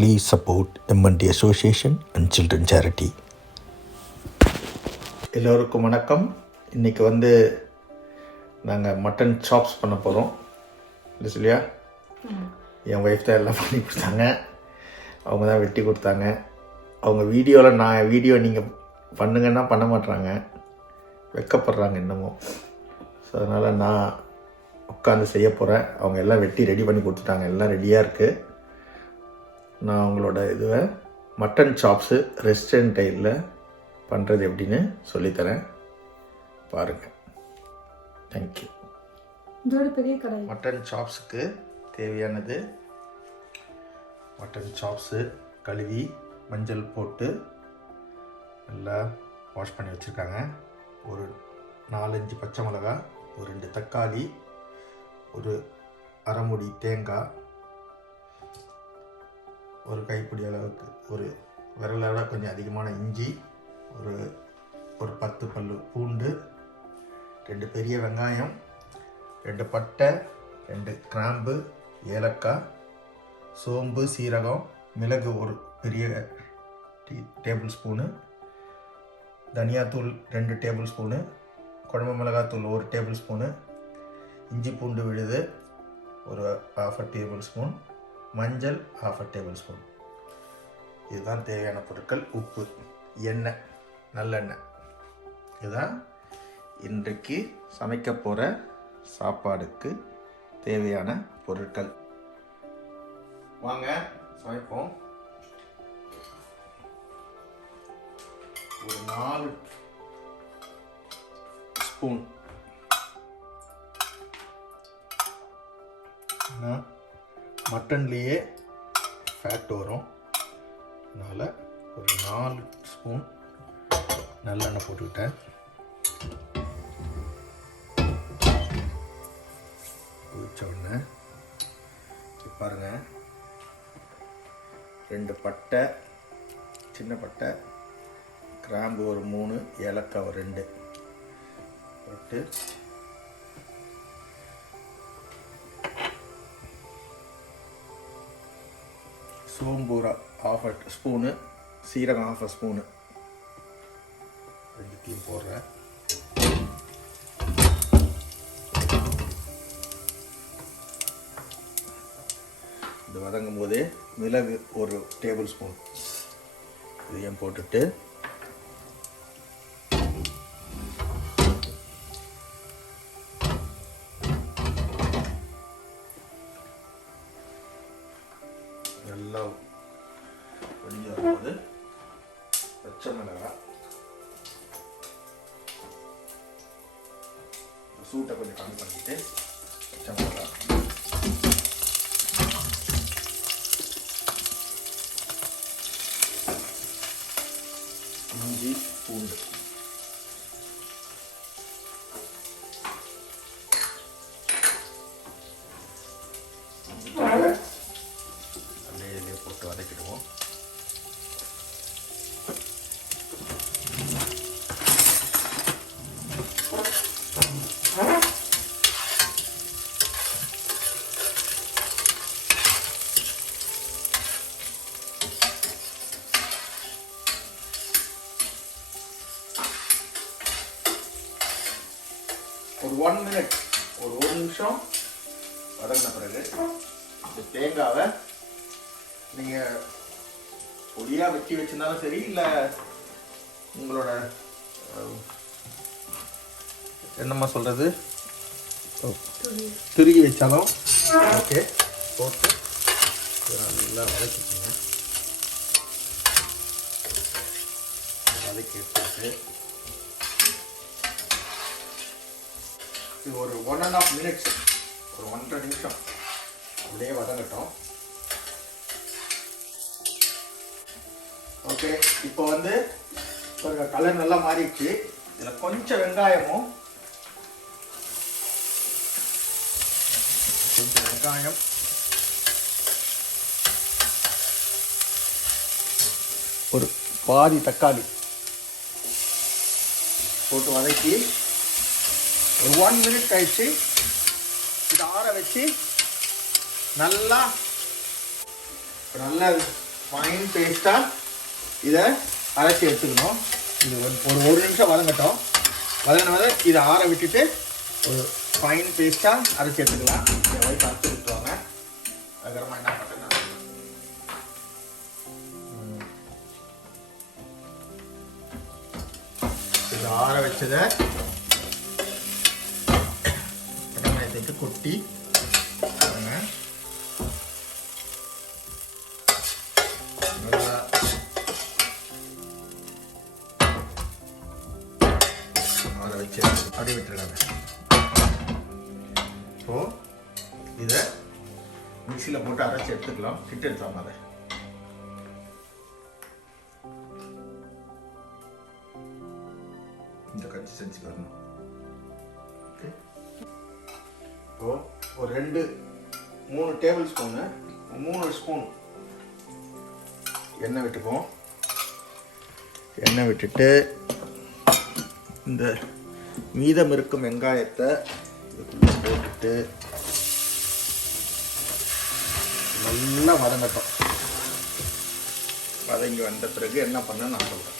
Please support M&D Association and Children Charity. எல்லோருக்கும் வணக்கம். இன்றைக்கி நாங்கள் மட்டன் சாப்ஸ் பண்ண போகிறோம். இல்லை சொல்லியா, என் ஒய்ஃப் தான் எல்லாம் பண்ணி கொடுத்தாங்க. அவங்க தான் வெட்டி கொடுத்தாங்க. அவங்க வீடியோவில் நீங்கள் பண்ணுங்கன்னா பண்ண மாட்டுறாங்க, வெக்கப்படுறாங்க இன்னமும். ஸோ அதனால் நான் உட்காந்து செய்ய போகிறேன். அவங்க எல்லாம் வெட்டி ரெடி பண்ணி கொடுத்துட்டாங்க, எல்லாம் ரெடியாக இருக்குது. நான் அவங்களோட மட்டன் சாப்ஸு ரெஸ்டாரண்ட் ஸ்டைலில் பண்ணுறது எப்படின்னு சொல்லித்தரேன், பாருங்கள். தேங்க்யூ. மட்டன் சாப்ஸுக்கு தேவையானது மட்டன் சாப்ஸு கழுவி மஞ்சள் போட்டு நல்லா வாஷ் பண்ணி வச்சுருக்காங்க. ஒரு 4-5 பச்சை மிளகாய், ஒரு 2 தக்காளி, ஒரு அரை மூடி தேங்காய், ஒரு கைப்பிடி அளவுக்கு ஒரு விரலோட கொஞ்சம் அதிகமான இஞ்சி, ஒரு 10 பல்லு பூண்டு, 2 பெரிய வெங்காயம், 2 பட்டை, 2 கிராம்பு, ஏலக்காய், சோம்பு, சீரகம், மிளகு ஒரு பெரிய டேபிள் ஸ்பூனு, தனியாத்தூள் 2 டேபிள் ஸ்பூனு, குழம்பு மிளகாத்தூள் 1 டேபிள் ஸ்பூனு, இஞ்சி பூண்டு விழுது ஒரு 1/2 டேபிள் ஸ்பூன், மஞ்சள் 1/2 டேபிள் ஸ்பூன். இதுதான் தேவையான பொருட்கள். உப்பு, எண்ணெய், நல்லெண்ணெய். இதுதான் இன்றைக்கு சமைக்க போகிற சாப்பாடுக்கு தேவையான பொருட்கள். வாங்க சமைப்போம். ஒரு 4 ஸ்பூன் மட்டன்லேயே ஃபேட் வரும், அதனால் ஒரு 4 ஸ்பூன் நல்லெண்ணெய் போட்டுக்கிட்டேன். ஊற்ற உடனே பாருங்கள், 2 பட்டை, சின்ன பட்டை, கிராம்பு ஒரு 3, ஏலக்காய் ஒரு 2 போட்டு சோம்பு ஒரு 1/2 ஸ்பூனு, சீரகம் 1/2 ஸ்பூனு, 2 போடுறேன். இது வதங்கும் போதே மிளகு ஒரு டேபிள் ஸ்பூன் இதையும் போட்டுட்டு நல்லா ஒடிஞ்சு வரும்போது பச்சை மிளகாய், சூட்டை கொஞ்சம் கம்மி பண்ணிட்டு பச்சை மிளகாய், இஞ்சி பூண்டு, போட்டு வதக்கிடுவோம். ஒரு 1 மினிட், ஒரு 1 நிமிஷம் வதங்கின பிறகு இந்த தேங்காவை நீங்கள் பொடியாக வெட்டி வச்சுருந்தாலும் சரி, இல்லை உங்களோட என்னம்மா சொல்கிறது துருகி வச்சாலும் ஓகே, போட்டு நல்லா வதக்கிக்கோங்க. வதக்கி எடுத்துட்டு இது ஒரு 1.5 மினிட்ஸ், ஒரு 1.5 நிமிஷம் அப்படியே வதங்கட்டும். ஓகே, இப்போ கலர் நல்லா மாறிடுச்சு. இதில் கொஞ்சம் வெங்காயம், ஒரு பாதி தக்காளி போட்டு வதக்கி ஒரு 1 மினிட் கழிச்சு இதை ஆற வச்சு நல்லா ஃபைன் பேஸ்ட்டாக இதை அரைச்சி எடுத்துக்கணும். இது ஒரு நிமிஷம் வதங்கட்டும். வதங்கினதை இதை ஆற விட்டுட்டு ஒரு ஃபைன் பேஸ்ட்டாக அரைச்சி எடுத்துக்கலாம். இதை வரைக்கும் அரைச்சி விட்டுருவாங்க. அதுக்கப்புறமா என்ன பண்ணுறேன்னா இது ஆற வச்சதை வெங்காயத்துக்கு கொட்டி நல்லா ஆற வச்சு அப்படியே விட்டுருக்காங்க. ஸோ இதை மிக்சியில் போட்டு அரைச்சி எடுத்துக்கலாம். கிட்ட எடுத்துலாம். அதை இந்த கன்சிஸ்டன்சி வரணும். ஓகே. இப்போ ஒரு 2-3 டேபிள் ஸ்பூனு 3 ஸ்பூன் எண்ணெய் விட்டுப்போம். எண்ணெய் விட்டுட்டு இந்த மீதம் இருக்கும் வெங்காயத்தை இதுக்குள்ளே போட்டுட்டு நல்லா வதங்கட்டும். வதங்கி வந்த பிறகு என்ன பண்ண நான் சொல்கிறேன்.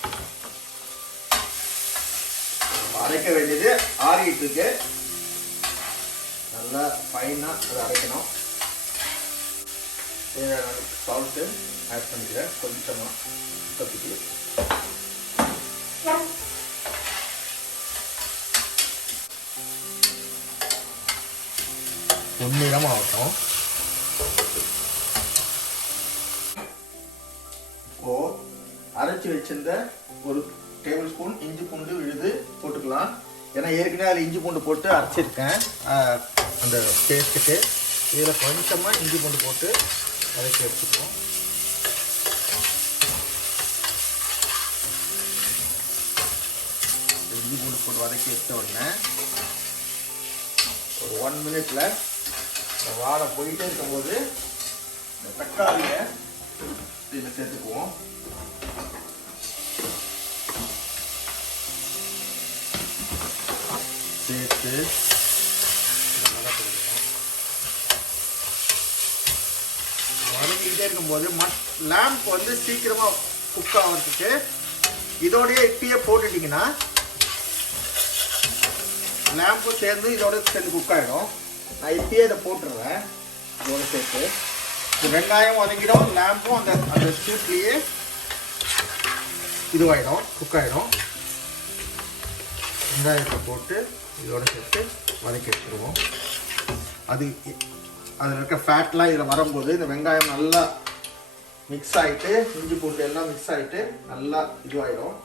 அரைக்க வேண்டியது ஆறிட்டு இருக்கு. நல்லா ஃபைனாக அதை அரைக்கணும். சால்ட்டு ஆட் பண்ணிக்கிறேன் கொஞ்சமாக கத்திக்கு. பொன்னிறமாக ஆகட்டும். இப்போ அரைச்சி வச்சிருந்த ஒரு டேபிள் ஸ்பூன் இஞ்சி பூண்டு விழுது போட்டுக்கலாம். ஏன்னா ஏற்கனவே அதில் இஞ்சி பூண்டு போட்டு அரைச்சிருக்கேன் அந்த டேஸ்ட்டுக்கு. இதில் கொஞ்சமாக இஞ்சி பூண்டு போட்டு அரைச்சி எடுத்துக்குவோம். இஞ்சி பூண்டு போட்டு வதக்கி எடுத்த உடனே ஒரு 1 மினிட்ல வாழை போயிட்டே இருக்கும்போது இந்த தக்காளியை இதில் சேர்த்துக்குவோம். சேர்த்து வதக்கிட்டே இருக்கும்போது லேம்ப் வந்து சீக்கிரமாக குக் ஆகிறதுக்கு இதோடய இப்பயே போட்டுட்டிங்கன்னா லேம்பும் சேர்ந்து இதோட சேர்ந்து குக் ஆகிடும். நான் இப்பயே இதை போட்டுருவேன். இதோட சேர்த்து இந்த வெங்காயம் வதங்கிடும். லேம்பும் அந்த சூட்லேயே இதுவாகிடும், குக் ஆகிடும். வெங்காயத்தை போட்டு இதோட சேர்த்து வதக்கி எடுத்துருவோம். அதில் இருக்க ஃபேட்லாம் இதில் வரும்போது இந்த வெங்காயம் நல்லா மிக்ஸ் ஆகிட்டு இஞ்சி பூண்டு எல்லாம் மிக்ஸ் ஆகிட்டு நல்லா இதுவாகிடும்.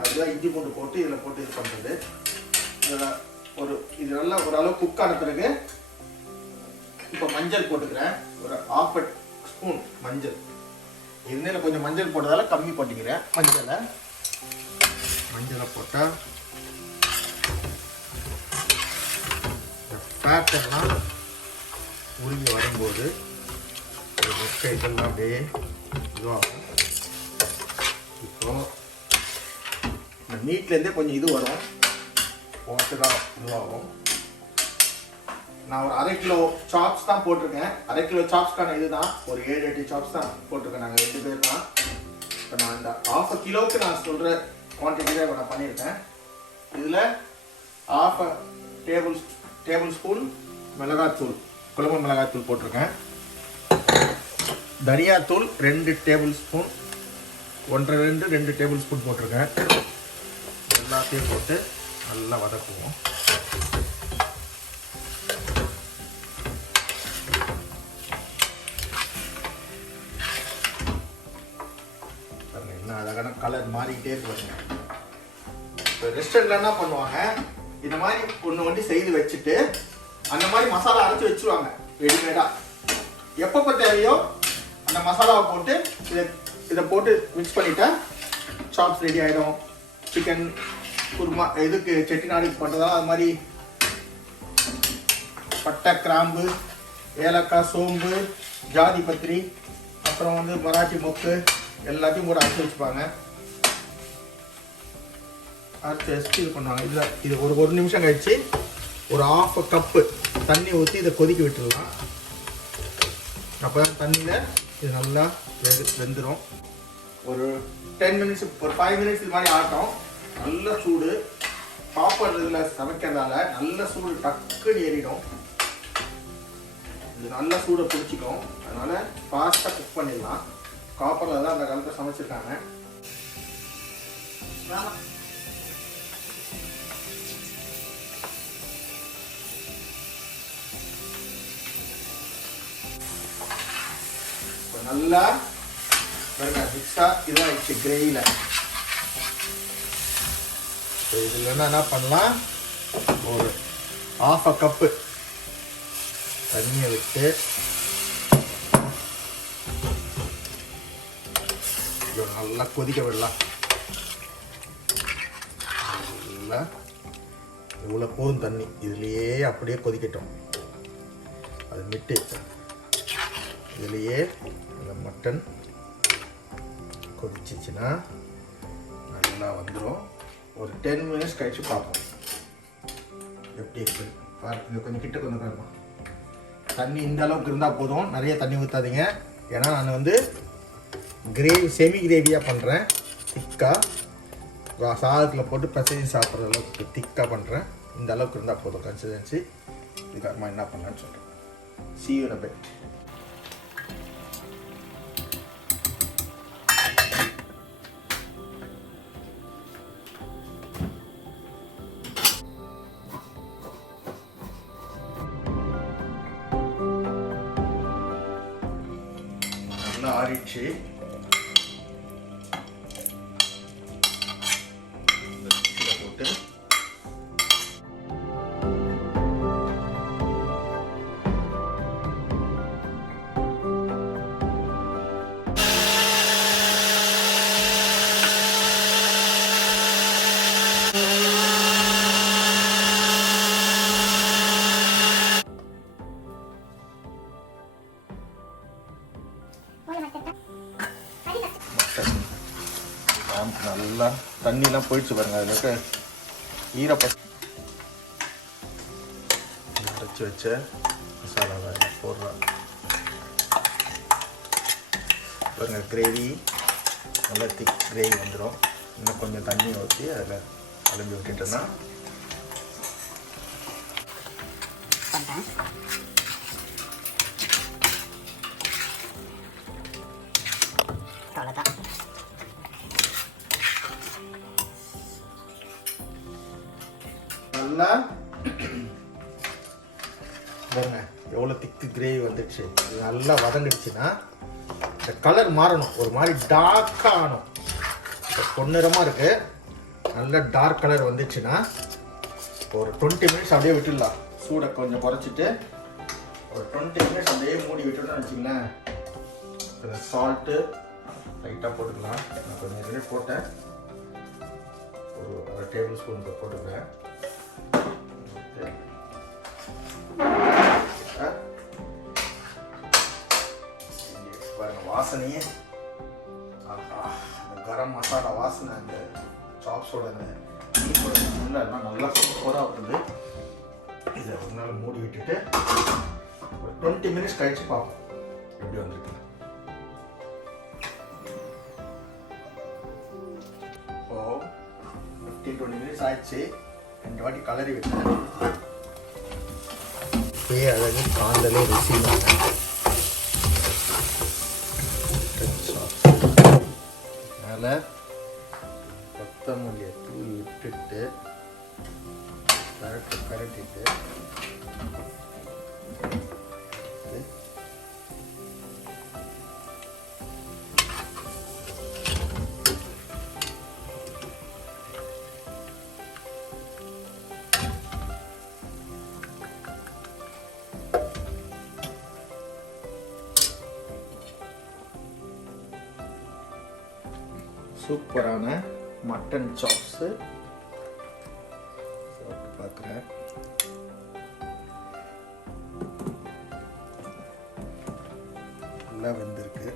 அதுதான் இஞ்சி பூண்டு போட்டு இதில் போட்டு இது பண்ணுறது. இது நல்லா ஓரளவு குக் ஆன பிறகு இப்போ மஞ்சள் போட்டுக்கிறேன். ஒரு 1/2 ஸ்பூன் மஞ்சள். இன்னும் கொஞ்சம் மஞ்சள் போட்டதால கம்மி போட்டுக்கிறேன். மஞ்சளை போட்டால் ஃபேட்டெல்லாம் உருங்கி வரும்போது ஒரு முட்டை இதெல்லாம் அப்படியே இதுவாகும். இப்போது இந்த மீட்லேருந்தே கொஞ்சம் இது வரும், போட்டுதான் இதுவாகும். நான் ஒரு 1/2 கிலோ சாப்ஸ் தான் போட்டிருக்கேன். 1/2 கிலோ சாப்ஸ்க்கான இது தான் ஒரு 7-8 சாப்ஸ் தான் போட்டிருக்கேன். நாங்கள் 2 பேர் தான். இப்போ நான் இந்த 1/2 கிலோவுக்கு நான் சொல்கிற குவான்டிட்டி தான் நான் பண்ணியிருக்கேன். இதில் 1/2 டேபிள் ஸ்பூன் மிளகாத்தூள், குழம்பு மிளகாத்தூள் போட்டிருக்கேன். தனியாத்தூள் 2 டேபிள் ஸ்பூன், 1.5-2 டேபிள் ஸ்பூன் போட்டிருக்கேன். எல்லாத்தையும் போட்டு நல்லா வதக்குவோம். என்ன அழகான கலர் மாறிக்கிட்டே இருக்கு. இப்போ ரெஸ்டாரண்ட்ல என்ன பண்ணுவாங்க, இந்த மாதிரி ஒன்று செய்து வச்சுட்டு அந்த மாதிரி மசாலா அரைச்சி வச்சுருவாங்க ரெடிமேடா. எப்பப்போ தேவையோ அந்த மசாலாவை போட்டு இதை போட்டு மிக்ஸ் பண்ணிட்டா சாப்ஸ் ரெடி ஆகிடும். சிக்கன் குருமா இதுக்கு செட்டிநாடுக்கு பண்ணுறதா அது மாதிரி பட்டை, கிராம்பு, ஏலக்காய், சோம்பு, ஜாதி பத்திரி, அப்புறம் வந்து மராட்டி மொக்கு எல்லாத்தையும் கூட அரைச்சி வச்சுப்பாங்க. அரைச்சி வச்சுட்டு இது பண்ணுவாங்க. இதில் இது ஒரு நிமிஷம் கழிச்சு ஒரு 1/2 கப்பு தண்ணி ஊற்றி இதை கொதிக்க விட்டுடலாம். அப்போ தான் தண்ணியில் இது நல்லா வெந்துடும். ஒரு 10 மினிட்ஸ், ஒரு 5 மினிட்ஸ் இது மாதிரி ஆட்டம். நல்ல சூடு. காப்பர் இதில் சமைக்கிறதால நல்ல சூடு டக்குன்னு ஏறிடும். இது நல்ல சூடை பிடிச்சிக்கும். அதனால் ஃபாஸ்ட்டாக குக் பண்ணிடலாம். காப்பரில் தான் அந்த காலத்தில் சமைச்சிருக்காங்க. இப்போ நல்லா மிக்ஸாக இதாகிடுச்சு கிரேவியில். இப்போ இதில் என்ன பண்ணலாம், ஒரு 1/2 கப்பு தண்ணியை விட்டு இதை நல்லா கொதிக்க விடலாம். நல்லா இவ்வளோ போதும் தண்ணி. இதுலேயே அப்படியே கொதிக்கட்டும். அது விட்டு இதுலேயே இந்த மட்டன் கொதிச்சிச்சுன்னா நல்லா வந்துடும். ஒரு 10 மினிட்ஸ் கழிச்சு பார்ப்போம் எப்படி இருக்குது. பாருங்க, கொஞ்சம் கிட்ட கொஞ்சம் பாருமா. தண்ணி இந்த அளவுக்கு இருந்தால் போதும். நிறைய தண்ணி ஊற்றாதீங்க. ஏன்னா நான் வந்து செமி கிரேவியாக பண்ணுறேன். திக்காக சாதத்தில் போட்டு பசங்க சாப்பிட்ற அளவுக்கு திக்காக பண்ணுறேன். இந்த அளவுக்கு இருந்தால் போதும் கன்சிஸ்டன்சி. இதுக்காகமா என்ன பண்ணலான்னு சொல்கிறேன். See you in a bit. நல்லா ஆறிடுச்சு. போட்டு நல்லா தண்ணிலாம் போயிடுச்சு பாருங்க. அதில் இருக்க ஈரப்பட்டு அரைச்சி வச்ச மசாலா போடுறோம் பாருங்க. கிரேவி நல்லா திக் கிரேவி வந்துடும். இன்னும் கொஞ்சம் தண்ணி ஊற்றி அதில் கலந்து விட்டுட்டோன்னா அவ்வளோதான். நல்லா பாருங்க எவ்வளோ திக்கு கிரேவி வந்துடுச்சு. இது நல்லா வதங்கிடுச்சுன்னா இந்த கலர் மாறணும். ஒரு மாதிரி டார்க்காக ஆகணும். இப்போ பொன்னிறமாக இருக்குது. நல்ல டார்க் கலர் வந்துடுச்சுன்னா ஒரு 20 மினிட்ஸ் அப்படியே விட்டுடலாம். சூடை கொஞ்சம் குறைச்சிட்டு ஒரு 20 மினிட்ஸ் அப்படியே மூடி விட்டுட்டோம்னு வச்சுங்களேன். கொஞ்சம் சால்ட்டு லைட்டாக போட்டுக்கலாம். நான் கொஞ்சம் மினிட் போட்டேன். ஒரு 1/2 டேபிள் ஸ்பூன் போட்டுக்கிறேன். பாருங்க வாசனையே, கரம் மசாலா வாசனை, அந்த சாப்ஸோட அந்த மீனோட எல்லாம் நல்லா சூப்பராக வருது. இதை ஒரு நாள் மூடி விட்டுட்டு ஒரு 20 மினிட்ஸ் கழிச்சு பார்ப்போம் எப்படி வந்திருக்கு. ஸோ 15-20 மினிட்ஸ் ஆயிடுச்சு. 2 வாட்டி கலரி விட்டேன். இப்பயே அழகு காந்தலே ருசி மேலே கொத்தமல்லியை தூவி விட்டுட்டு கரட்டிட்டு சூப்பரான மட்டன் சாப்ஸு சாப்பிட்டு பார்க்குறேன். நல்லா வெந்திருக்கு.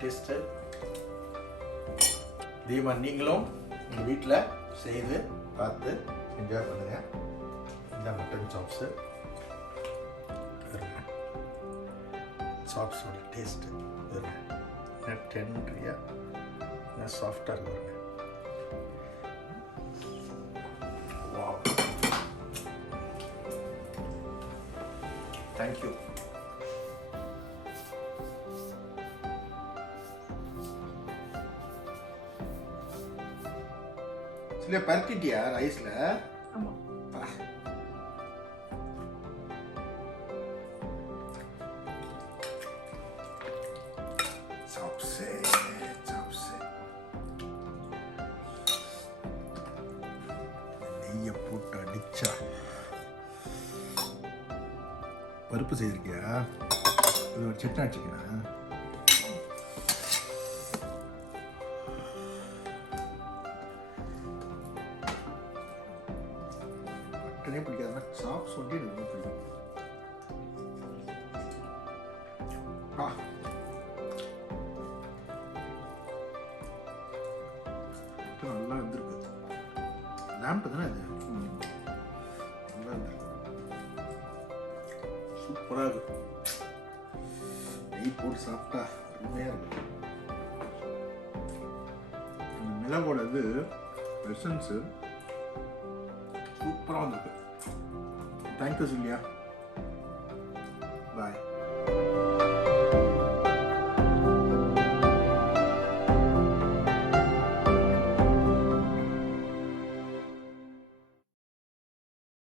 டேஸ்ட்டு. தீபா நீங்களும் உங்கள் வீட்டில் செய்து பார்த்து என்ஜாய் பண்ணுங்கள். இந்த மட்டன் சாப்ஸு சாப்ஸோட டேஸ்ட்டு என்ன டென்ட்ரியாக என்ன சாஃப்டாக இருக்குங்க. Wow, thank you. சில பரட்டிட்டியா ரைஸில்? ஆமாம். நெய்யை போட்டு அடிச்சா பருப்பு செய்திருக்கியா? இது ஒரு சட்னி அடிச்சிக்கணும். மட்டனே பிடிக்காதுன்னா சாப்ஸ் ஒட்டி எனக்கு ரொம்ப பிடிக்கும். நல்லா வந்துருக்கு. லேம்ப் தானே இது? நல்லா வந்துருக்கு. சூப்பராக இருக்கு. நெய் போட்டு சாப்பிட்டா அருமையாக இருக்கு. அந்த மிளகோட இது எசன்ஸு சூப்பராக வந்திருக்கு. தேங்க்யூ சில்லியா. பாய்.